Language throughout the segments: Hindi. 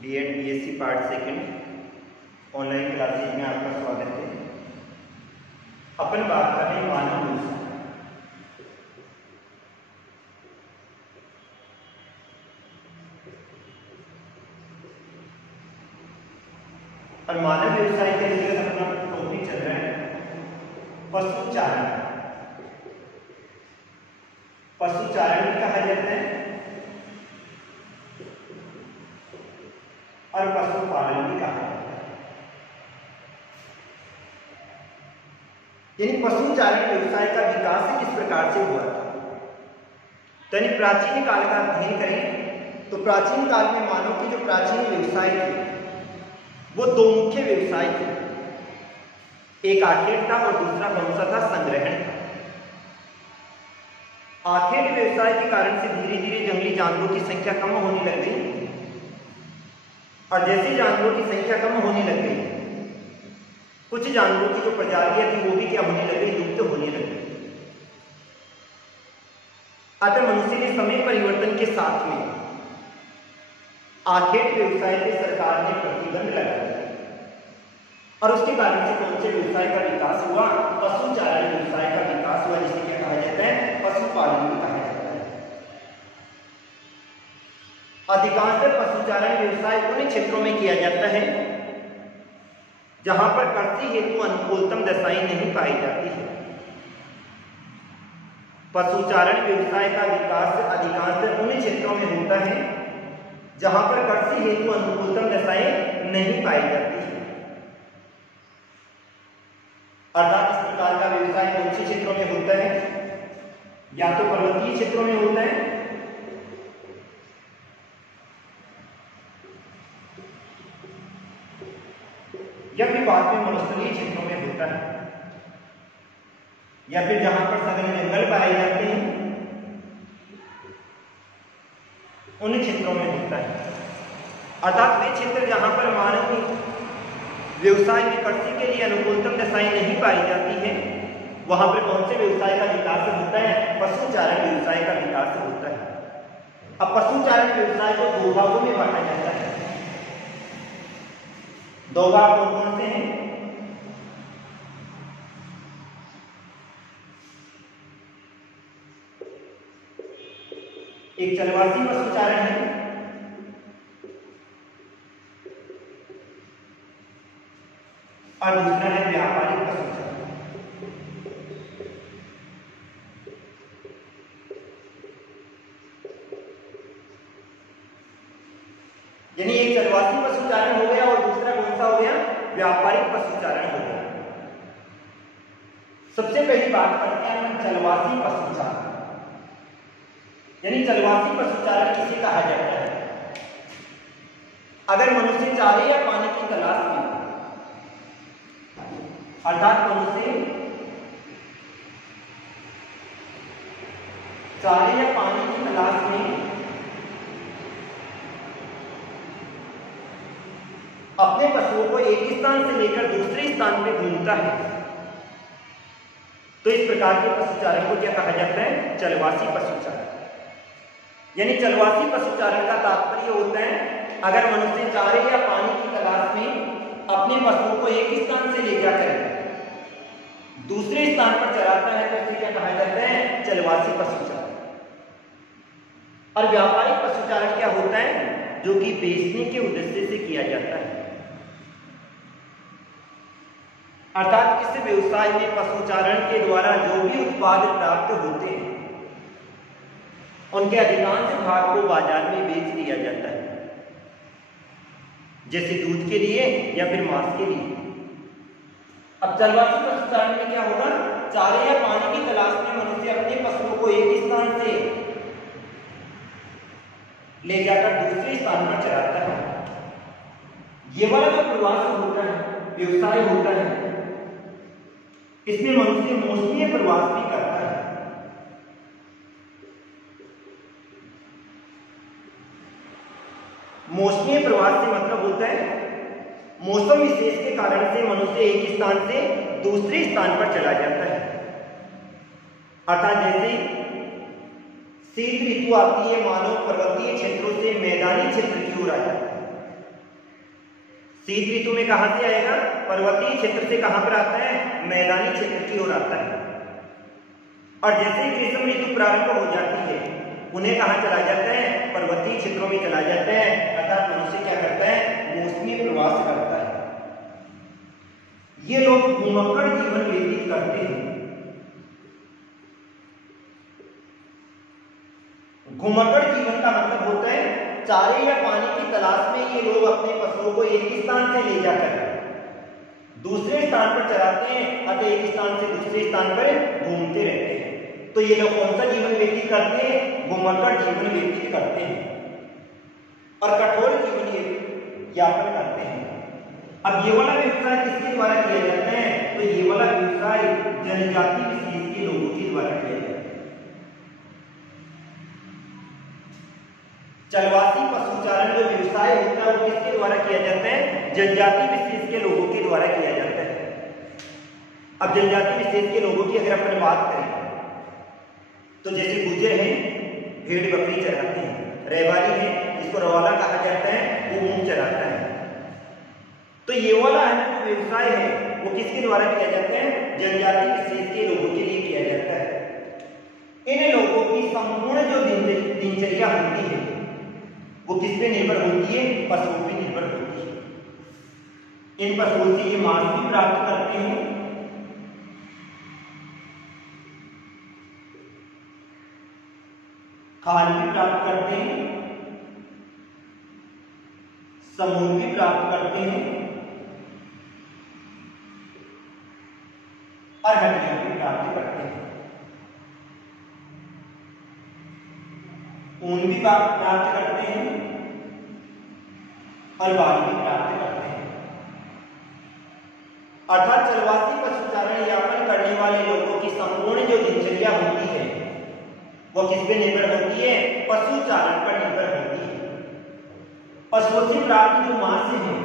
B.Ed B.Sc part second online classes में आपका स्वागत है। अपन बात कर रहे हैं मानव व्यवसाय। और मानव व्यवसाय के अंतर्गत अपना टॉपिक चल रहा है पशुचारण। पशुचारण भी कहा जाता है और पशुपालन भी कहा जाता है। यानी पशुचारण व्यवसाय का विकास किस प्रकार से हुआ था। तो यानी प्राचीन काल का अध्ययन करें तो प्राचीन काल में मानव की जो प्राचीन व्यवसाय थे वो दो मुख्य व्यवसाय थे। एक आखेट था और दूसरा कौन सा था, संग्रहण था। आखेट व्यवसाय के कारण से धीरे धीरे जंगली जानवरों की संख्या कम होने लग गई और जैसे जानवरों की संख्या कम होने लग गई, कुछ जानवरों की जो प्रजातियां थी वो भी क्या होने लग गई, लुप्त होने लग गई। अतः मनुष्य ने समय परिवर्तन के साथ में आखेट व्यवसाय पे सरकार ने प्रतिबंध लगा दिया और उसके कारण से कौन से व्यवसाय का विकास हुआ, पशुचारण व्यवसाय का विकास हुआ, जिसे क्या कहा जाता है, पशुपालन भी कहा जाता है। अधिकांश पशुचारण व्यवसाय उन क्षेत्रों में किया जाता है जहां पर कृषि हेतु अनुकूलतम दशाएं नहीं पाई जाती है। पशुचारण व्यवसाय का विकास अधिकांश उन क्षेत्रों में होता है जहां पर कृषि हेतु अनुकूलतम दशाएं नहीं पाई जाती है। अर्थात इस प्रकार का व्यवसाय कौन से क्षेत्रों में होता है, या तो पर्वतीय क्षेत्रों में होता है या फिर बाद में मरुस्थलीय क्षेत्रों में होता है, या फिर जहां पर सघन जंगल पाए जाते हैं उन क्षेत्रों में होता है। अर्थात वे क्षेत्र जहां पर मानव व्यवसाय में कृषि के लिए अनुकूलतम दशाएं नहीं पाई जाती है, वहां पर कौन से व्यवसाय का विकास होता है, पशुचारण व्यवसाय का विकास होता है। अब पशुचारण व्यवसाय को दो भागों में बांटा जाता है। दो भाग कौन कौन से हैं, एक चलवासी पशुचारण है और दूसरा है व्यापारिक पशुचारण। यानी एक चलवासी पशुचारण हो गया और दूसरा कौन सा हो गया, व्यापारिक पशुचारण हो गया। सबसे पहली बात करते हैं हम चलवासी पशुचारण। यानी चलवासी पशुचारण किसे कहा जाता है, अगर मनुष्य चारे या पानी की तलाश में, अर्थात मनुष्य चारे या पानी की तलाश में अपने पशुओं को एक स्थान से लेकर दूसरे स्थान पर घूमता है, तो इस प्रकार के पशुचारण को क्या कहा जाता है, चलवासी पशुचारण। यानी चलवासी पशुचारण का तात्पर्य होता है अगर मनुष्य चारे या पानी की तलाश में अपने पशुओं को एक स्थान से ले जाकर दूसरे स्थान पर चराता है, तो इसे क्या कहा जाता है, चलवासी पशुचारण। और व्यापारिक पशुचारण क्या होता है, जो कि बेचने के उद्देश्य से किया जाता है। अर्थात इस व्यवसाय में पशुचारण के द्वारा जो भी उत्पाद प्राप्त होते हैं उनके अधिकांश भाग को बाजार में बेच दिया जाता है, जैसे दूध के लिए या फिर मांस के लिए। अब चलवासी पशुचारण में क्या होगा, चारे या पानी की तलाश में मनुष्य अपने पशुओं को एक स्थान से ले जाकर दूसरे स्थान पर चराता है। ये वाला जो प्रवास होता है, व्यवसाय होता है, इसमें मनुष्य मौसमी प्रवास भी करता है। मौसमी प्रवास से मतलब होता है मौसम विशेष के कारण से मनुष्य एक स्थान से दूसरे स्थान पर चला जाता है। अर्थात जैसे शीत ऋतु आती है, मानव पर्वतीय क्षेत्रों से मैदानी क्षेत्र की ओर आ जाता है। शीत ऋतु में कहां से आएगा? पर्वतीय क्षेत्र से कहां पर आता है? मैदानी क्षेत्र की ओर आता है। और जैसे ही ग्रीष्म ऋतु प्रारंभ हो जाती है, उन्हें कहां चला जाता है? पर्वतीय क्षेत्रों में चला जाता है। अर्थात मनुष्य क्या करता है? मौसमी प्रवास करता है। ये लोग घुमक्कड़ जीवन व्यतीत करते हैं। घुमक्कड़ जीवन का मतलब होता है चारे या पानी की तलाश में ये लोग अपने पशुओं को एक स्थान से ले जाकर दूसरे स्थान पर चराते हैं, अतः एक स्थान से दूसरे स्थान पर घूमते रहते हैं। तो ये लोग कौन सा जीवन व्यतीत करते हैं? घुमक्कड़ जीवन व्यतीत करते हैं और कठोर जीवन यापन करते हैं। अब ये वाला व्यवसाय किसके द्वारा किया जाता है? तो ये वाला व्यवसाय जनजाति विशेष के लोगों के द्वारा किया जाता है। चलवासी पशुचारण जो व्यवसाय होता है वो किसके द्वारा किया जाता है? जनजाति विशेष के लोगों के द्वारा किया जाता है। अब जनजाति विशेष के लोगों की अगर अपन बात करें तो जैसे गुर्जर हैं, भेड़ बकरी चराते हैं, रहवारी है, जिसको रवाला कहा जाता है, वो ऊंट चराता है। तो ये वाला है जो व्यवसाय है वो किसके द्वारा किया जाता है? जनजाति विशेष के लोगों के लिए किया जाता है। इन लोगों की संपूर्ण जो दिनचर्या होती है वो किस पे निर्भर होती है? पशुओं पे निर्भर होती है। इन पशुओं से ये मांस भी प्राप्त करते हैं, खाल भी प्राप्त करते हैं, समूह भी प्राप्त करते हैं और हड्डियां भी प्राप्त करते हैं। ऊन भी प्राप्त करते हैं और बाल भी प्राप्त करते हैं। अर्थात चलवासी पशुचारण यापन करने वाले लोगों की संपूर्ण जो दिनचर्या होती है वो किस पे निर्भर होती है? पशुचारण पर निर्भर होती है। पशुओं से प्राप्त जो मांस है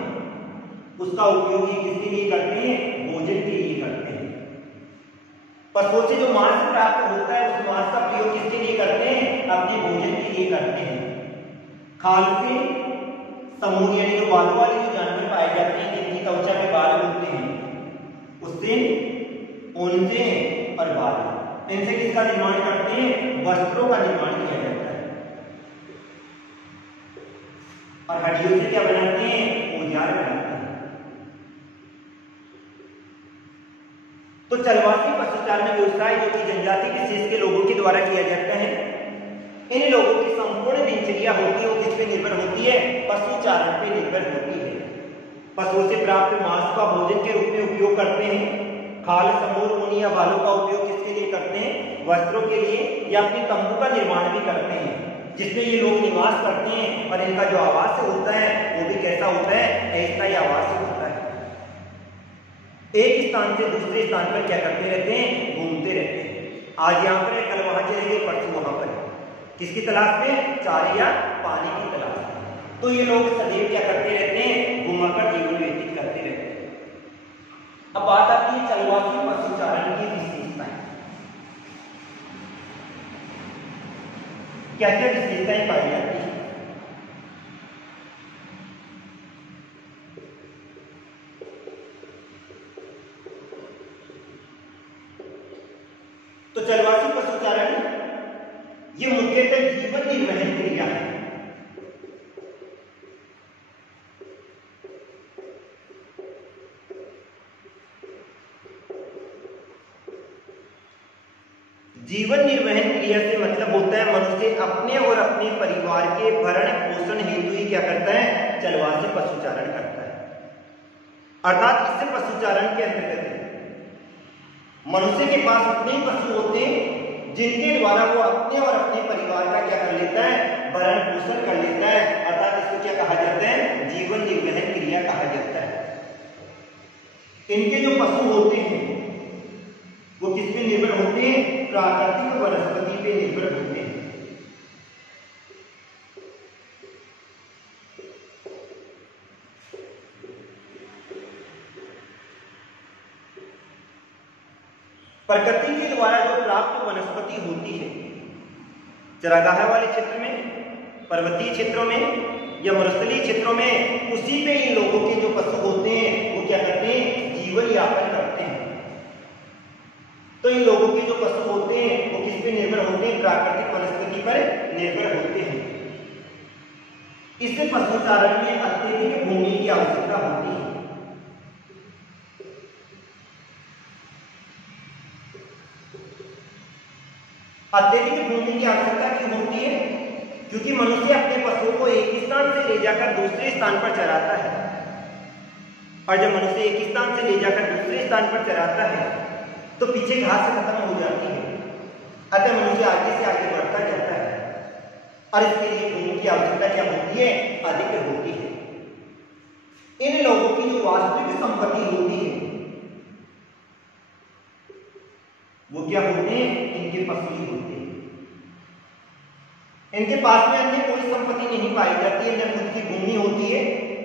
उसका उपयोग ये किसके लिए करते हैं? भोजन के लिए करते हैं। पशुओं से जो मांस प्राप्त होता है उस मांस का प्रयोग किसके लिए करते हैं? अपने भोजन के लिए करते हैं। खाल से समूह यानी जो बालों वाले जो जानवर पाए जाते हैं जिनकी त्वचा में बाल होते हैं, उससे, ऊन से और बाल, इनसे किसका निर्माण करते हैं? वस्त्रों का निर्माण किया जाता है। और हड्डियों से क्या बनाते हैं? औजार बनाते हैं। तो चलवासी पशुचारण व्यवसाय जो कि जनजाति विशेष के लोगों के द्वारा किया जाता है, इन लोगों की संपूर्ण दिनचर्या होती है वो किस पे निर्भर होती है? पशुचारण पे निर्भर होती है। पशुओं से प्राप्त मांस का भोजन के रूप में उपयोग करते हैं। खाल, समूह, ऊन या बालों का उपयोग किसके लिए करते हैं? वस्त्रों के लिए या अपने तंबू का निर्माण भी करते हैं जिसमें ये लोग निवास करते हैं। और इनका जो आवास होता है वो भी कैसा होता है? अस्थायी आवास होता है। एक स्थान से दूसरे स्थान पर क्या करते रहते हैं? घूमते रहते हैं। आज यहाँ पर, कल वहां चलेंगे, परसों वहां पर। किसकी तलाश में? चारे या पानी की तलाश में। तो ये लोग सदैव क्या करते रहते हैं? घुमाकर जीवन व्यतीत करते रहते हैं। अब बात आती है चलवासी पशुचारण की विशेषताएं। क्या क्या विशेषताएं पाई जाती है? तो चलवासी पशुचारण ये मुख्यतः जीवन निर्वहन क्रिया है। जीवन निर्वहन क्रिया से मतलब होता है मनुष्य अपने और अपने परिवार के भरण पोषण हेतु ही क्या करता है? चलवासी पशुचारण करता है। अर्थात इससे पशुचारण के अंतर्गत मनुष्य के पास उतने पशु होते हैं जिनके द्वारा वो अपने और अपने परिवार का क्या कर लेता है? भरण पोषण कर लेता है। अर्थात इसको क्या कहा जाता है? जीवन निर्वहन क्रिया कहा जाता है। इनके जो पशु होते हैं वो किस पे निर्भर होते हैं? प्राकृतिक वनस्पति पे निर्भर होते हैं। प्रकृति के द्वारा जो प्राप्त वनस्पति होती है, चरागाह वाले क्षेत्र में, पर्वतीय क्षेत्रों में, या मरुस्थलीय क्षेत्रों में उसी पे इन लोगों के जो पशु होते हैं वो क्या करते हैं, जीवन यापन करते हैं। तो इन लोगों के जो पशु होते हैं वो किस पे निर्भर होते हैं, प्राकृतिक वनस्पति पर निर्भर होते हैं। इससे पशुचारण में अत्यधिक भूमि की आवश्यकता होती है। अत्यधिक भूमि की आवश्यकता क्यों होती है, क्योंकि मनुष्य अपने पशुओं को एक स्थान से ले जाकर दूसरे स्थान पर चराता है, और जब मनुष्य एक स्थान से ले जाकर दूसरे स्थान पर चराता है तो पीछे घास खत्म हो जाती है, अतः मनुष्य आगे से आगे बढ़ता जाता है और इसके लिए भूमि की आवश्यकता क्या होती है, अधिक होती है। इन लोगों की जो वास्तविक संपत्ति होती है वो क्या होते हैं, इनके पशु ही होते हैं। इनके पास में अन्य कोई संपत्ति नहीं पाई जाती है, न खुद की भूमि होती है,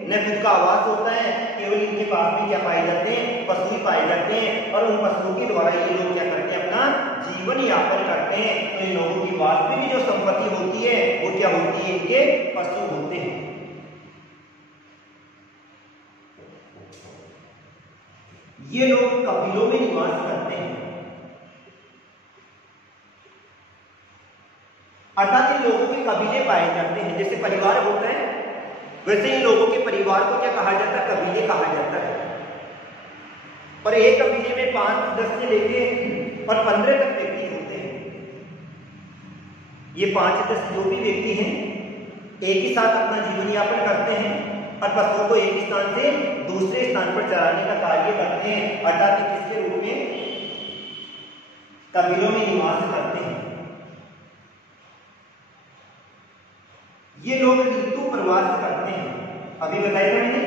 न खुद का आवास होता है, केवल इनके पास में क्या पाए जाते हैं, पशु ही पाए जाते हैं। और उन पशुओं के द्वारा ये लोग क्या करते हैं, अपना जीवन यापन करते हैं। तो इन लोगों की वास्तविक जो संपत्ति होती है वो क्या होती है, इनके पशु होते हैं। ये लोग कबीलों में निवास करते हैं, अर्थात इन लोगों के कबीले पाए जाते हैं। जैसे परिवार होता है वैसे इन लोगों के परिवार को क्या कहा जाता है, कबीले कहा जाता है। और एक कबीले में 5-10 से लेके और 15 तक व्यक्ति होते हैं। ये 5-10 जो भी व्यक्ति हैं एक ही साथ अपना जीवन यापन करते हैं और पशुओं को एक स्थान से दूसरे स्थान पर चराने का कार्य करते हैं, अर्थात किसके रूप में, कबीलों में निवास करते हैं। ये लोग ऋतु प्रवास करते हैं, अभी बताया था मैंने।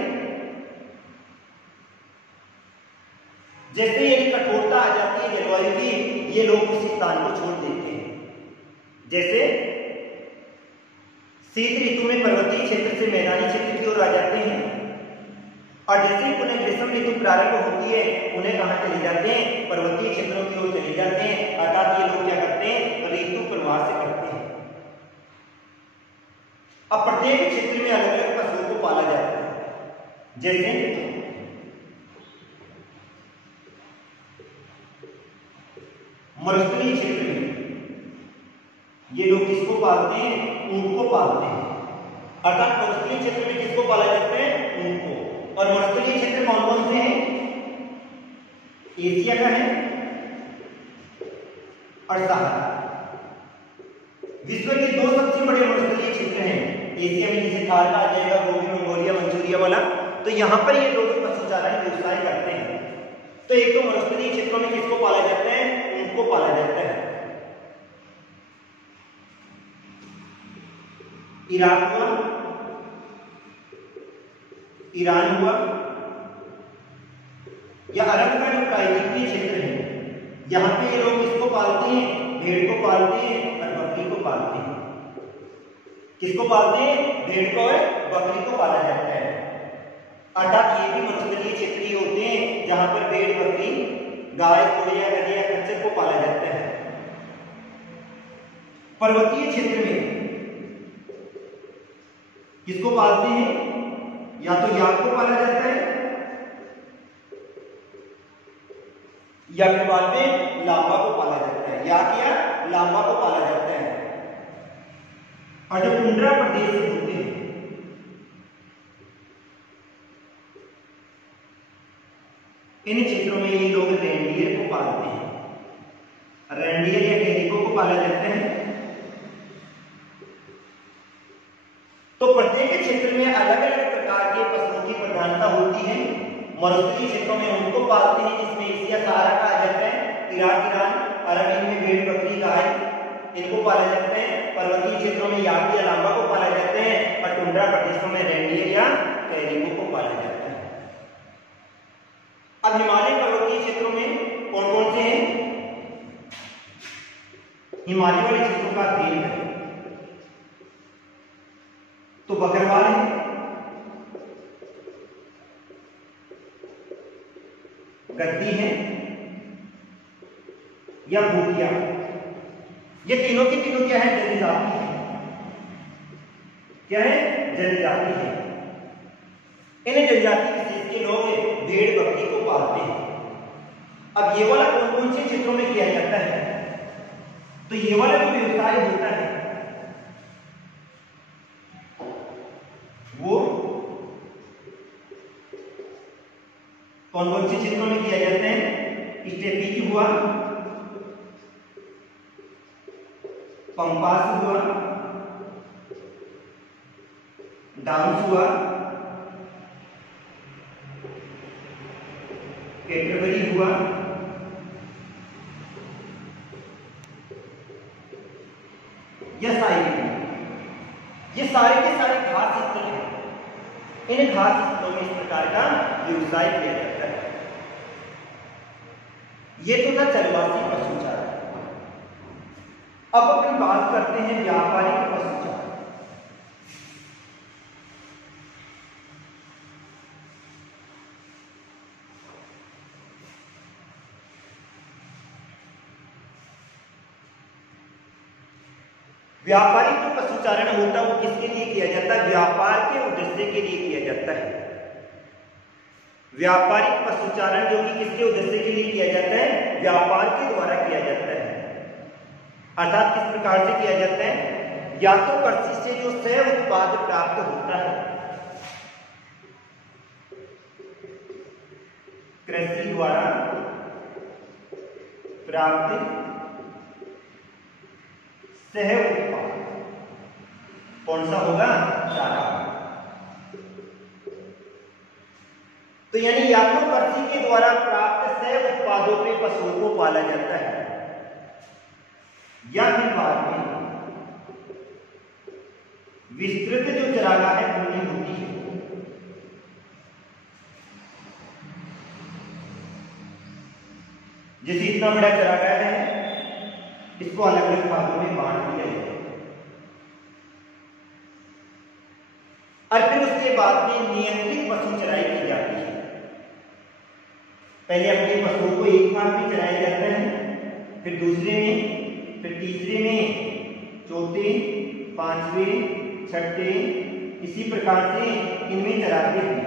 जैसे यदि कठोरता आ जाती है जलवायु की, ये लोग उस स्थान को छोड़ देते हैं। जैसे शीत ऋतु में पर्वतीय क्षेत्र से मैदानी क्षेत्र की ओर आ जाते हैं, और जैसे उन्हें ग्रीष्म ऋतु प्रारंभ होती है उन्हें कहां चले जाते हैं, पर्वतीय क्षेत्रों की ओर चले जाते हैं। अर्थात ये लोग क्या करते हैं, ऋतु प्रवास करते हैं। अब प्रत्येक क्षेत्र में अलग अलग पशुओं को पाला जाता है। जैसे मरुस्थलीय क्षेत्र में ये लोग किसको पालते हैं, ऊंट को पालते हैं। अर्थात मरुस्थलीय क्षेत्र में किसको पाला जाता है, ऊंट को। और मरुस्थलीय क्षेत्र कौन कौन से हैं, एशिया का है और सहारा। विश्व के 2 सबसे बड़े मरुस्थलीय क्षेत्र हैं। एशिया में जैसे थार का आ जाएगा, गोबी, मंगोलिया, मंचूरिया वाला, तो यहां पर ये लोग पशुचारण व्यवसाय करते हैं। तो एक तो मरुस्थलीय क्षेत्रों में किसको पाला जाता है, ऊंट को पाला जाता है। इराक हुआ, ईरान हुआ, या अरब का जो प्रायद्वीपीय क्षेत्र है, यहां पे ये लोग किसको पालते हैं, भेड़ को पालते हैं और बकरी को पालते हैं। किसको पालते हैं, भेड़ को और बकरी को पाला जाता है। अर्थात ये भी मरुस्थलीय क्षेत्र ही होते हैं जहां पर भेड़, बकरी, गाय, घोड़े, गधे या खच्चर को पाला जाता है। पर्वतीय क्षेत्र में किसको पालते हैं, या तो याक को पाला जाता है या फिर बाद में लांबा को पाला जाता है। याक या लांबा को पाला जाता है। और जो टुंड्रा प्रदेश होते हैं, इन क्षेत्रों में ये लोग रेंडियर को पालते हैं। रेंडियर या टेरिको को पाला जाता है। तो प्रत्येक क्षेत्र में अलग अलग प्रकार के पशुओं की प्रधानता होती है। मरुस्थलीय क्षेत्रों में उनको पालते हैं, जिसमें एशिया सहारा कहा जाता है, इराक, ईरान, अरब इनमें भेड़, बकरी, गाय इनको पाला जाता है। पर्वतीय क्षेत्रों में याक या लांबा को पाला जाता है और टुंड्रा प्रदेशों में रेंडियर या कैरिको को पाला जाता है। अब हिमालय पर्वतीय क्षेत्रों में कौन कौन से हैं, हिमालय वाले क्षेत्रों का तेल है तो बकरवाल है, गद्दी है या भूटिया। ये तीनों की तीनों क्या है, जनजाति है। क्या है? जनजाति है। इन जनजाति विशेष के लोग भेड़ बकरी को पालते हैं। अब ये वाला कौन कौन से क्षेत्रों में किया जाता है? तो ये वाला जो व्यवसाय होता है वो कौन कौन से क्षेत्रों में किया जाता है? स्टेपीज हुआ, पंपास हुआ, डाउन्स हुआ, कैटरबरी हुआ, या साइड, ये सारे के सारे खास स्थल हैं। इन खास स्थलों में इस प्रकार का व्यवसाय किया जाता है। ये तो था चलवासी पशुचारण। अब अपन बात करते हैं व्यापारिक पशुचारण। व्यापारिक जो पशुचारण होता है वो किसके लिए किया जाता है? व्यापार के उद्देश्य के लिए किया जाता है। व्यापारिक पशुचारण जो कि किसके उद्देश्य के लिए किया जाता है? व्यापार के द्वारा किया जाता है। अर्थात किस प्रकार से किया जाता है? या तो कृषि से जो सह उत्पाद प्राप्त होता है, कृषि द्वारा प्राप्त सह उत्पाद कौन सा होगा? चारा। तो यानी या तो कृषि के द्वारा प्राप्त सह उत्पादों पे पशुओं को पाला जाता है, या फिर बाद में विस्तृत जो चारागाह भूमि होती है, जैसे इतना बड़ा चारागाह है, इसको अलग अलग भागों में बांट दिया जाए और फिर उसके बाद में नियंत्रित पशु चराई की जाती है। पहले अपने पशुओं को एक भाग में चराया जाता है, फिर दूसरे में, फिर तीसरे में, चौथे, पांचवें, छठे, इसी प्रकार से इनमें चराते हैं।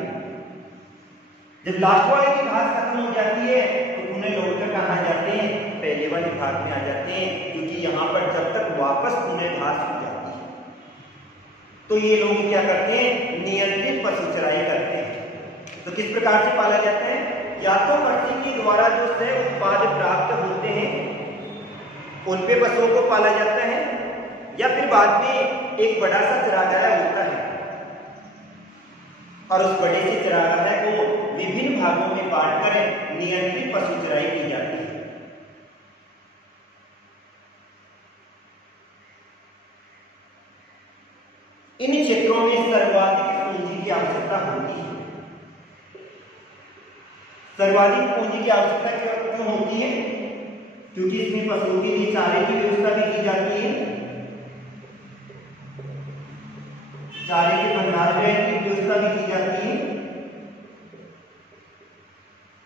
जब लास्ट वाले की घास खत्म हो जाती है तो उन्हें लौटकर कहाँ जाते हैं? पहले वाले भाग में आ जाते हैं, क्योंकि यहाँ पर जब तक वापस उन्हें घास हो जाती है तो ये लोग क्या करते हैं? नियंत्रित पशु चराई करते हैं। तो किस प्रकार से पाला जाता है? या तो कृषि के द्वारा जो सह उत्पाद प्राप्त होते हैं उन पे पशुओं को पाला जाता है, या फिर बाद में एक बड़ा सा चारागाह होता है और उस बड़े से चारागाह को विभिन्न भागों में बांटकर नियंत्रित पशु चराई की जाती है। इन क्षेत्रों में सर्वाधिक पूंजी की आवश्यकता होती है। सर्वाधिक पूंजी की आवश्यकता क्यों होती है? क्योंकि इसमें पशुओं के लिए चारे की व्यवस्था भी की जाती है, चारे के भंडारण की व्यवस्था भी की जाती है,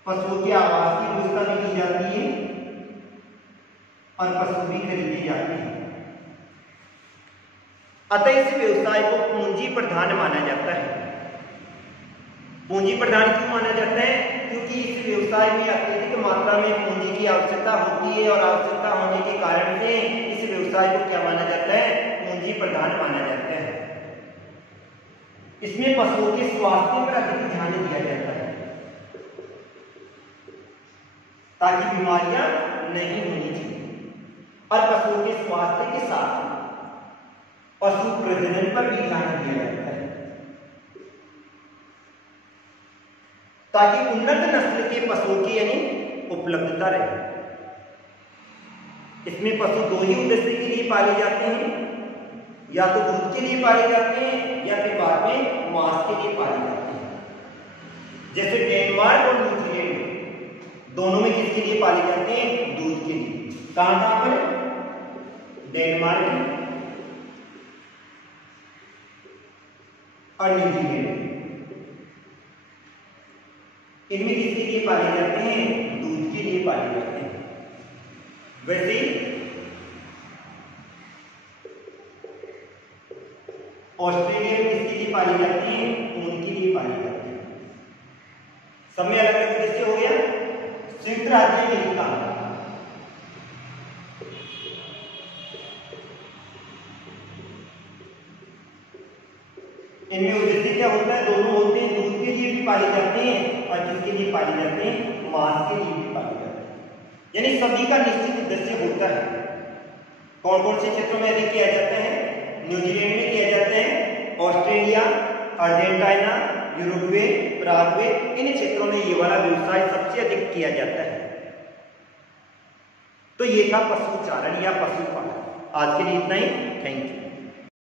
पशुओं के आवास की व्यवस्था भी की जाती है और पशु भी खरीदे जाते हैं। अतः इस व्यवसाय को पूंजी प्रधान माना जाता है। पूंजी प्रधान क्यों माना जाता है? क्योंकि इस व्यवसाय में अत्यधिक मात्रा में पूंजी की आवश्यकता होती है और आवश्यकता होने के कारण से इस व्यवसाय को क्या माना जाता है? पूंजी प्रधान माना जाता है। इसमें पशुओं के स्वास्थ्य पर अधिक ध्यान दिया जाता है ताकि बीमारियां नहीं होनी चाहिए, और पशुओं के स्वास्थ्य के साथ पशु प्रजनन पर भी ध्यान दिया जाता है ताकि उन्नत नस्ल के पशुओं की यानी उपलब्धता रहे। इसमें पशु दो ही उद्देश्य के लिए पाले जाते हैं, या तो दूध के लिए पाले जाते हैं या फिर बाद में मांस के लिए पाले जाते हैं। जैसे डेनमार्क और न्यूजीलैंड दोनों में किसके लिए पाले जाते हैं? दूध के लिए। कहां पर? डेनमार्क और न्यूजीलैंड, इनमें किसके लिए पाले जाते हैं? दूध के लिए पाले जाते हैं। वैसे ऑस्ट्रेलियन किसके लिए पाली जाती है? ऊन के लिए पाली जाती है। सब में अलग अलग उद्देश्य हो गया। संयुक्त राज्य अमेरिका, इनमें उद्देश्य क्या होता है? दोनों होते हैं, दूध के लिए भी पाली जाते हैं और किसके लिए पाली जाते हैं? मांस के लिए भी पाली जाते हैं। यानी सभी का निश्चित उद्देश्य होता है। कौन कौन से क्षेत्रों में अधिक किया जाते हैं? न्यूजीलैंड में किया जाते हैं, ऑस्ट्रेलिया, अर्जेंटीना, यूरुग्वे, पराग्वे, इन क्षेत्रों में ये वाला व्यवसाय सबसे अधिक किया जाता है। तो ये था पशुचारण या पशुपालन। आज के लिए इतना ही। Thank you.